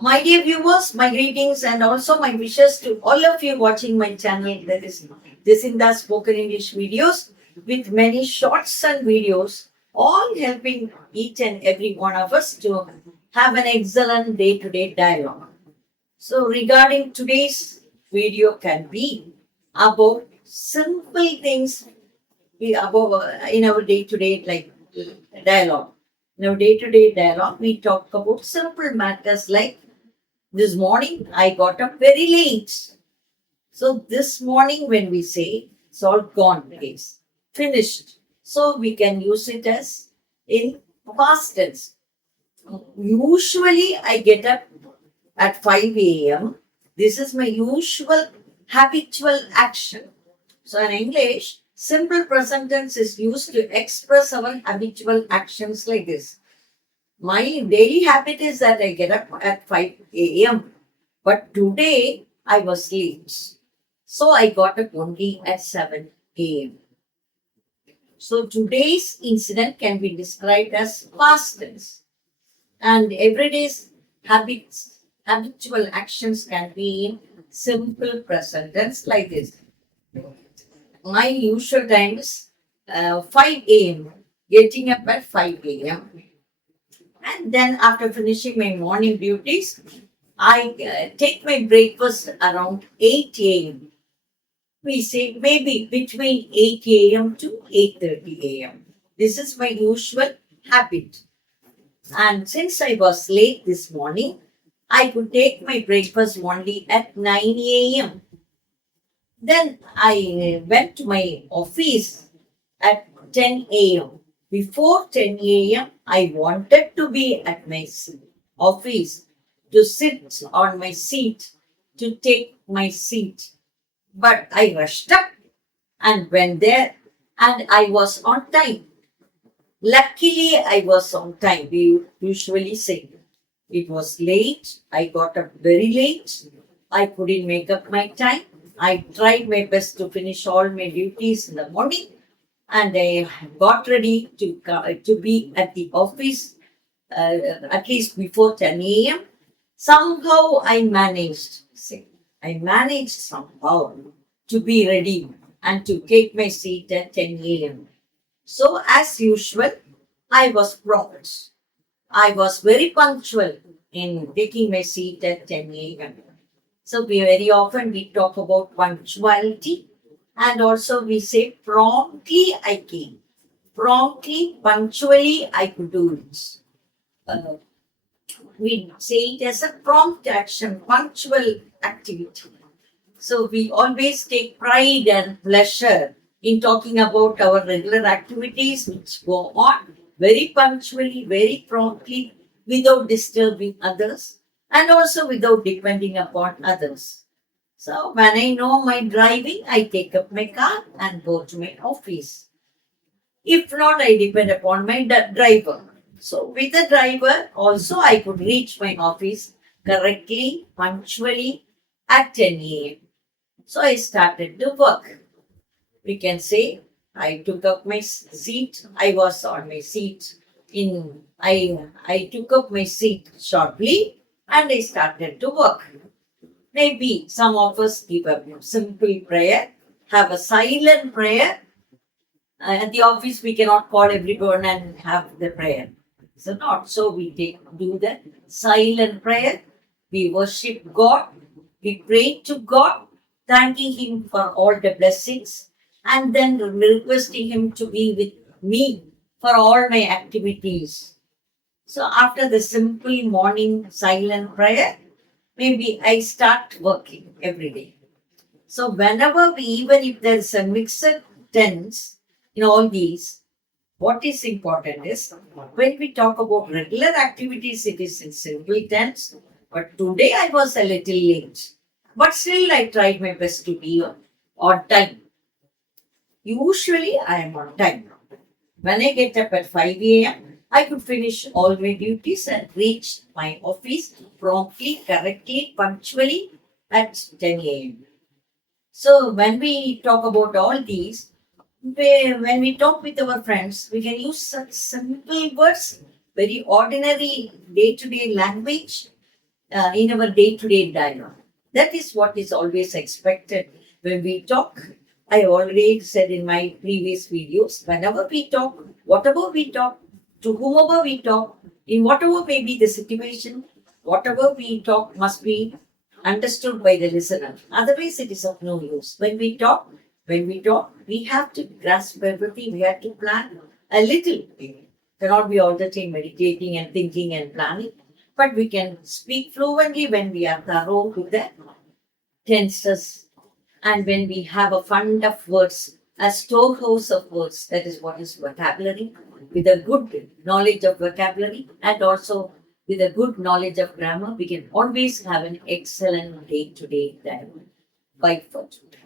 My dear viewers, my greetings and also my wishes to all of you watching my channel, that is Jacinda Spoken English videos, with many shorts and videos, all helping each and every one of us to have an excellent day-to-day dialogue. So regarding today's video can be about simple things in our day-to-day dialogue. In our day-to-day dialogue, we talk about simple matters like this morning I got up very late. So this morning when we say it's all gone, please, finished. So we can use it as in past tense. Usually I get up at 5 a.m. This is my usual habitual action. So in English, simple present tense is used to express our habitual actions like this. My daily habit is that I get up at 5 a.m. But today I was late. So I got up only at 7 a.m. So today's incident can be described as past tense. And everyday's habitual actions can be in simple present tense like this. My usual time is 5 a.m. Getting up at 5 a.m. And then after finishing my morning duties, I take my breakfast around 8 a.m. We say maybe between 8 a.m. to 8:30 a.m. This is my usual habit. And since I was late this morning, I could take my breakfast only at 9 a.m. Then I went to my office at 10 a.m. Before 10 a.m., I wanted to be at my office to sit on my seat to take my seat. But I rushed up and went there and I was on time. Luckily, I was on time. We usually say it was late. I got up very late. I couldn't make up my time. I tried my best to finish all my duties in the morning and I got ready to be at the office at least before 10 a.m. Somehow I managed somehow to be ready and to take my seat at 10 a.m. So, as usual, I was prompt. I was very punctual in taking my seat at 10 a.m. So, we very often we talk about punctuality and also we say promptly I came. Promptly, punctually, I could do it. Uh, we say it as a prompt action, punctual activity. So we always take pride and pleasure in talking about our regular activities which go on very punctually, very promptly, without disturbing others and also without depending upon others. So when I know my driving, I take up my car and go to my office. If not, I depend upon my driver. So with the driver, also I could reach my office correctly, punctually at 10 a.m. So I started to work. We can say I took up my seat. I was on my seat I took up my seat shortly and I started to work. Maybe some of us give a simple prayer, have a silent prayer. At the office, we cannot call everyone and have the prayer. So not so. We do the silent prayer. We worship God. We pray to God, thanking Him for all the blessings, and then requesting Him to be with me for all my activities. So after the simple morning silent prayer, maybe I start working every day. So whenever even if there is a mixed tense in all these, what is important is when we talk about regular activities, it is in simple tense. But today I was a little late. But still I tried my best to be on time. Usually I am on time. When I get up at 5 a.m., I could finish all my duties and reach my office promptly, correctly, punctually at 10 a.m. So when we talk about all these, when we talk with our friends, we can use such simple words, very ordinary day-to-day language, in our day-to-day dialogue. That is what is always expected when we talk. I already said in my previous videos, whenever we talk, whatever we talk, to whomever we talk, in whatever may be the situation, whatever we talk must be understood by the listener. Otherwise, it is of no use. When we talk, we have to grasp everything. We have to plan a little. Cannot be all the time meditating and thinking and planning, but we can speak fluently when we are thorough with the tenses and when we have a fund of words, a storehouse of words. That is what is vocabulary. With a good knowledge of vocabulary and also with a good knowledge of grammar, we can always have an excellent day-to-day dialogue. Bye for today.